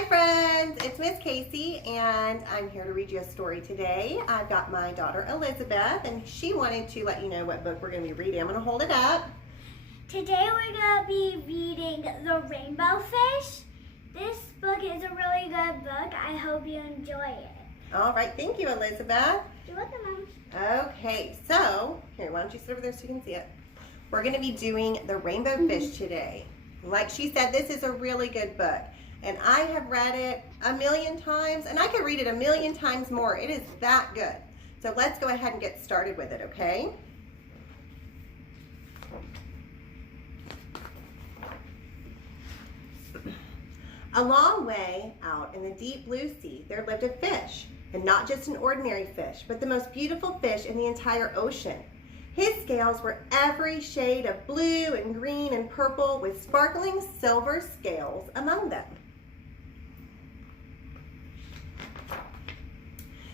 Hi friends, it's Miss Casey and I'm here to read you a story today. I've got my daughter Elizabeth and she wanted to let you know what book we're going to be reading. I'm going to hold it up. Today we're going to be reading The Rainbow Fish. This book is a really good book. I hope you enjoy it. All right, thank you Elizabeth. You're welcome, Mom. Okay, so here, why don't you sit over there so you can see it. We're going to be doing The Rainbow Fish today. Like she said, this is a really good book. And I have read it a million times, and I could read it a million times more. It is that good. So let's go ahead and get started with it, okay? A long way out in the deep blue sea, there lived a fish, and not just an ordinary fish, but the most beautiful fish in the entire ocean. His scales were every shade of blue and green and purple with sparkling silver scales among them.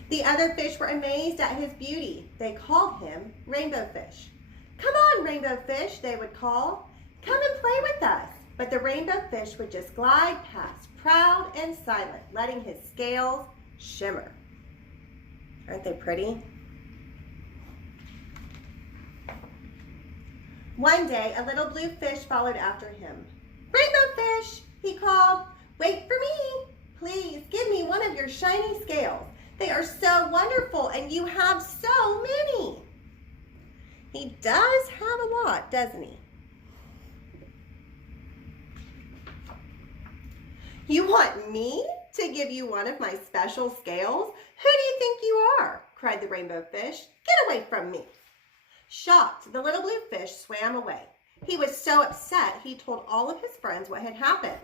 The other fish were amazed at his beauty. They called him Rainbow Fish. "Come on, Rainbow Fish," they would call. "Come and play with us." But the Rainbow Fish would just glide past, proud and silent, letting his scales shimmer. Aren't they pretty? One day, a little blue fish followed after him. "Rainbow Fish," he called, "wait for me. Please give me one of your shiny scales. They are so wonderful, and you have so many." He does have a lot, doesn't he? "You want me to give you one of my special scales? Who do you think you are?" cried the Rainbow Fish. "Get away from me." Shocked, the little blue fish swam away. He was so upset, he told all of his friends what had happened.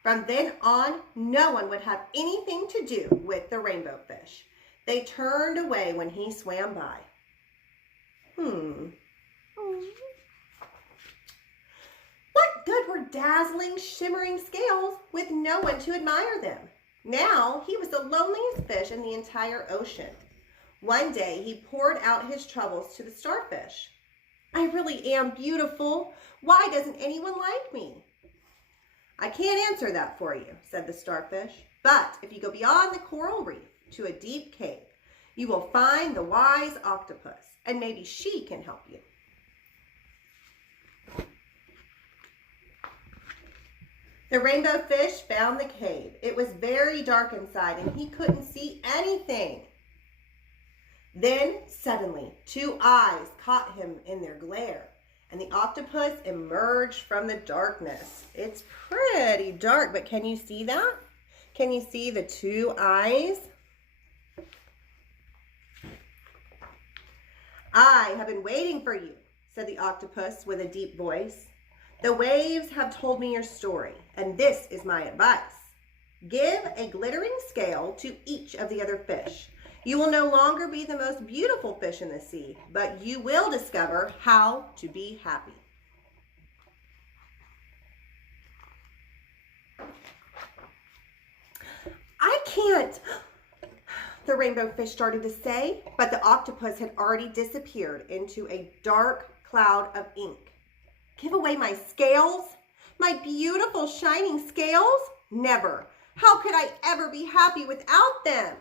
From then on, no one would have anything to do with the Rainbow Fish. They turned away when he swam by. What good were dazzling, shimmering scales with no one to admire them? Now he was the loneliest fish in the entire ocean. One day he poured out his troubles to the starfish. "I really am beautiful. Why doesn't anyone like me?" "I can't answer that for you," said the starfish. "But if you go beyond the coral reef to a deep cave, you will find the wise octopus, and maybe she can help you." The Rainbow Fish found the cave. It was very dark inside, and he couldn't see anything. Then, suddenly, two eyes caught him in their glare, and the octopus emerged from the darkness. It's pretty dark, but can you see that? Can you see the two eyes? "I have been waiting for you," said the octopus with a deep voice. "The waves have told me your story, and this is my advice. Give a glittering scale to each of the other fish. You will no longer be the most beautiful fish in the sea, but you will discover how to be happy." "I can't," the Rainbow Fish started to say, but the octopus had already disappeared into a dark cloud of ink. "Give away my scales? My beautiful shining scales? Never. How could I ever be happy without them?"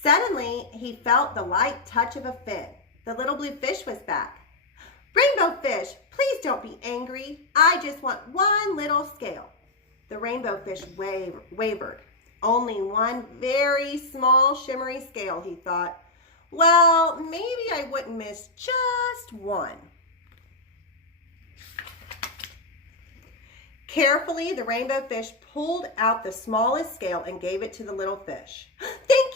Suddenly, he felt the light touch of a fin. The little blue fish was back. "Rainbow Fish, please don't be angry. I just want one little scale." The Rainbow Fish wavered. "Only one very small shimmery scale," he thought. "Well, maybe I wouldn't miss just one." Carefully, the Rainbow Fish pulled out the smallest scale and gave it to the little fish. Thank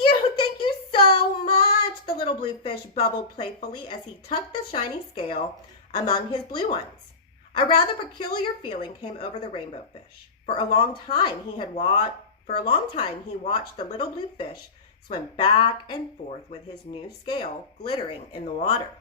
you so much," the little blue fish bubbled playfully as he tucked the shiny scale among his blue ones. A rather peculiar feeling came over the Rainbow Fish. For a long time, he watched the little blue fish swim back and forth with his new scale glittering in the water.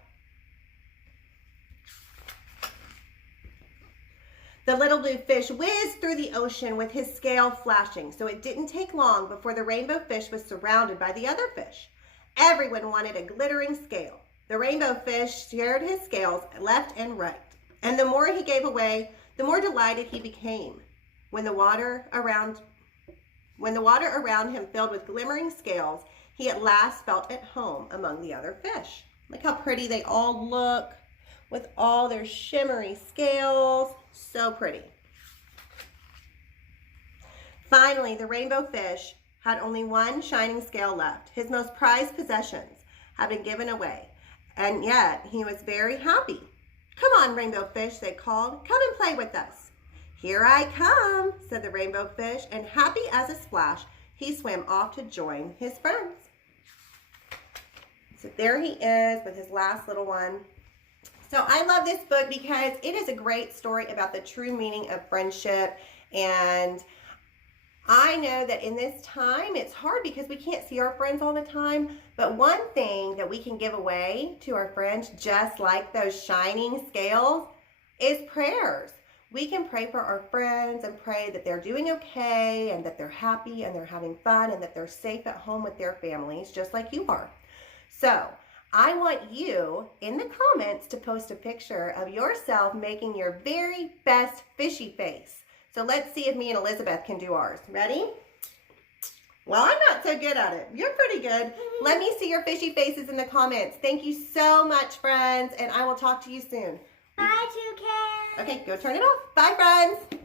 The little blue fish whizzed through the ocean with his scale flashing, so it didn't take long before the Rainbow Fish was surrounded by the other fish. Everyone wanted a glittering scale. The rainbow fish shared his scales left and right, and the more he gave away, the more delighted he became. When the water around him filled with glimmering scales, he at last felt at home among the other fish. Look how pretty they all look with all their shimmery scales. So pretty. Finally, the rainbow fish had only one shining scale left. His most prized possessions had been given away, and yet he was very happy. "Come on, rainbow fish," they called. "Come and play with us." "Here I come," said the rainbow fish, and happy as a splash, he swam off to join his friends. So there he is with his last little one. So I love this book because it is a great story about the true meaning of friendship. And I know that in this time, it's hard because we can't see our friends all the time. But one thing that we can give away to our friends, just like those shining scales, is prayers. We can pray for our friends and pray that they're doing okay and that they're happy and they're having fun and that they're safe at home with their families, just like you are. So I want you in the comments to post a picture of yourself making your very best fishy face. So let's see if me and Elizabeth can do ours. Ready? Well, I'm not so good at it. You're pretty good. Let me see your fishy faces in the comments. Thank you so much, friends, and I will talk to you soon. Bye, Toucan. Okay, go turn it off. Bye, friends.